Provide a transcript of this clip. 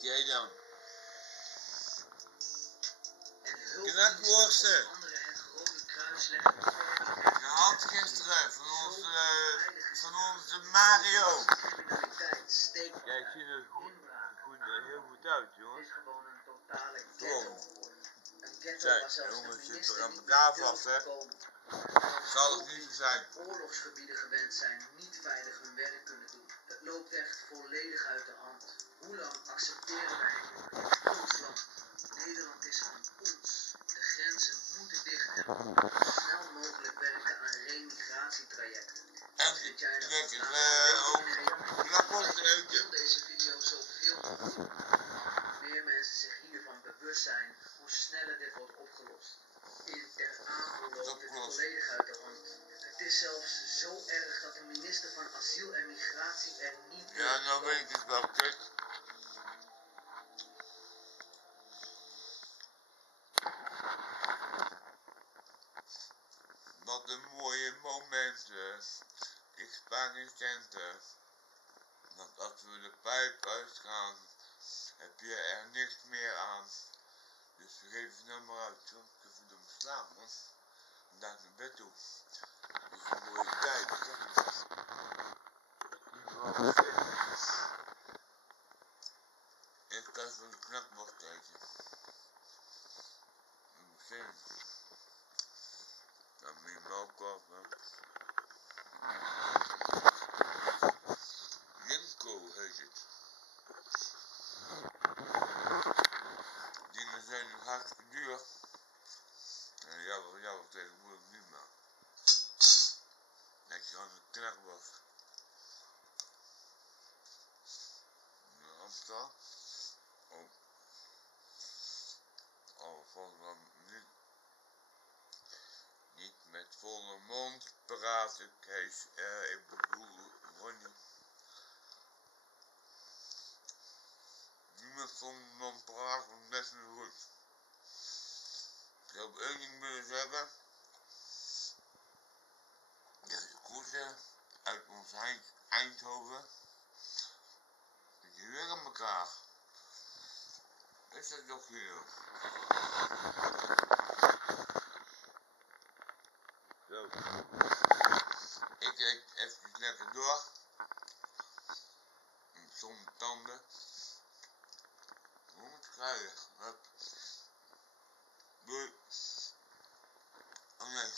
Jij dan? Knakworsten. Je had gisteren van onze Mario. Ja, ik zie er heel goed uit, jongen. Drom. Zeg, jongens, zit er aan elkaar vast, hè? Zal het niet zo zijn. Oorlogsgebieden gewend zijn, niet veilig hun werk kunnen doen. Het loopt echt volledig uit de hand. Hoe lang accepteren wij dit in ons land? Nederland is van ons. De grenzen moeten dicht en zo snel mogelijk werken aan remigratietrajecten. En lekker knakworsten eten. Deze video zoveel mogelijk. Hoe meer mensen zich hiervan bewust zijn, hoe sneller dit wordt opgelost. In Ter Apel loopt dit volledig uit de hand. Het is zelfs zo erg dat de minister van Asiel en Migratie er niet Ja, nou weet ik het wel, kut. Wat een mooie momenten. Ik spaar geen centen. Want als we de pijp uitgaan, heb je er niks meer aan. Dus geef het nou maar uit, joh. Ik heb hem slaan, man. Daar naar bed toe. Dat is een mooie tijd, hè. Ik kan zo'n knakworst eten. Misschien. Dan moet je melk kopen. Nimco heet het. Dingen zijn nu hartstikke duur. En jou tegenwoordig niet meer. Dat je gewoon een knakworst. Amstel. Volgens mij niet met volle mond praat ik, ik bedoel Ronnie. Niet met volle mond praten, best niet goed. Ik heb één ding willen zeggen. De groeten uit ons Eindhoven. Dat je weer aan elkaar. Is dat toch hier? Zo. Ik eet even lekker door. Zonder tanden. Hoe moet ik krijgen? Hup. Doei. Oh nee.